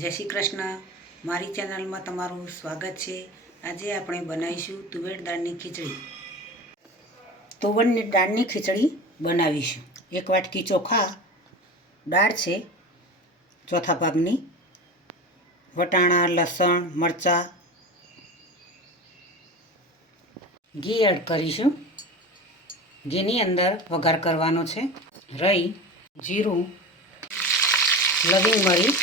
જય શ્રી કૃષ્ણ। મારી ચેનલમાં તમારું સ્વાગત છે। આજે આપણે બનાવીશું તુવેર દાળની ખીચડી। તુવેરની દાળની ખીચડી બનાવીશું। એક વાટકી ચોખા દાળ છે, ચોથા ભાગની, વટાણા, લસણ, મરચાં, ઘી એડ કરીશું। ઘીની અંદર વઘાર કરવાનો છે। રાઈ, જીરું, લવિંગ મરી,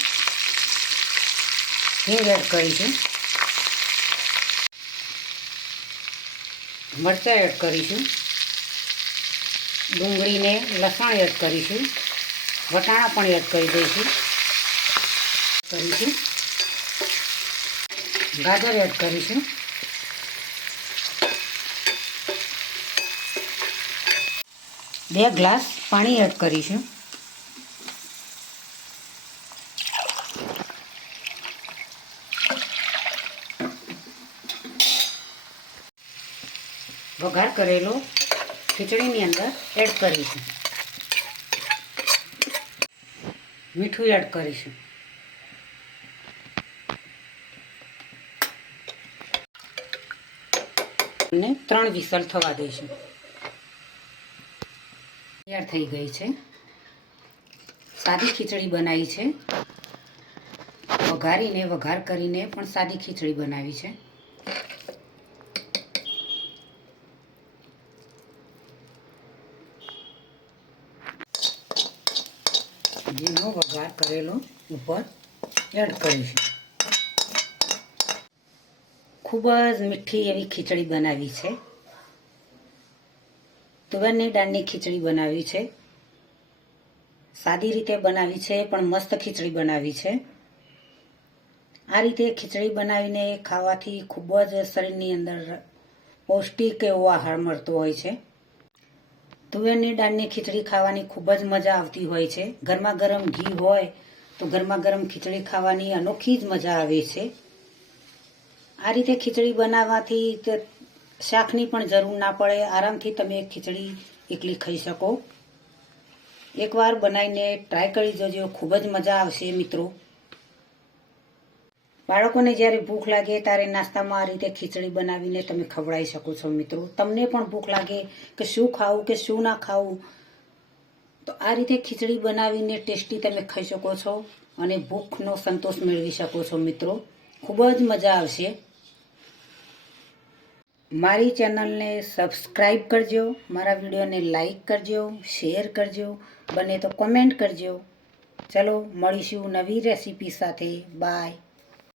હિંગ એડ કરીશું। મરચાં એડ કરીશું। ડુંગળીને લસણ એડ કરીશું। વટાણા પણ એડ કરી દઈશું। ગાજર એડ કરીશું। બે ગ્લાસ પાણી એડ કરીશું। વઘાર કરેલો ખીચડીની અંદર એડ કરીશું। મીઠું એડ કરીશું। અને 3 વિસલ થવા દઈશું। તૈયાર થઈ ગઈ છે। સાદી ખીચડી બનાવી છે। વઘાર કરીને પણ સાદી ખીચડી બનાવી છે। ઘીનો વઘાર કરેલો ઉપર એડ કરીશું। ખૂબ જ મીઠી એવી ખીચડી બનાવી છે। તુવેરની દાળની ખીચડી બનાવી છે। સાદી રીતે બનાવી છે, પણ મસ્ત ખીચડી બનાવી છે। આ રીતે ખીચડી બનાવીને ખાવાથી ખૂબ જ શરીરની અંદર પૌષ્ટિક એવો આહાર મળતો હોય છે। તુવેરની દાળની ખીચડી ખાવાની ખૂબ જ મજા આવતી હોય છે। ગરમા ગરમ ઘી હોય તો ગરમા ગરમ ખીચડી ખાવાની અનોખી જ મજા આવે છે। આ રીતે ખીચડી બનાવવાથી શાકની પણ જરૂર ના પડે। આરામથી તમે ખીચડી એકલી ખાઈ શકો। એકવાર બનાવીને ટ્રાય કરી જોજો, ખૂબ જ મજા આવશે મિત્રો। બાળકોને જ્યારે ભૂખ લાગે ત્યારે નાસ્તામાં આ રીતે ખીચડી બનાવીને તમે ખવડાવી શકો છો મિત્રો। તમને પણ ભૂખ લાગે કે શું ખાવું કે શું ના ખાવું, તો આ રીતે ખીચડી બનાવીને ટેસ્ટી તમે ખાઈ શકો છો અને ભૂખનો સંતોષ મેળવી શકો છો મિત્રો। ખૂબ જ મજા આવશે। મારી ચેનલને સબસ્ક્રાઈબ કરજો, મારા વિડીયોને લાઈક કરજો, શેર કરજો, બને તો કોમેન્ટ કરજો। ચલો મળીશું નવી રેસીપી સાથે। બાય।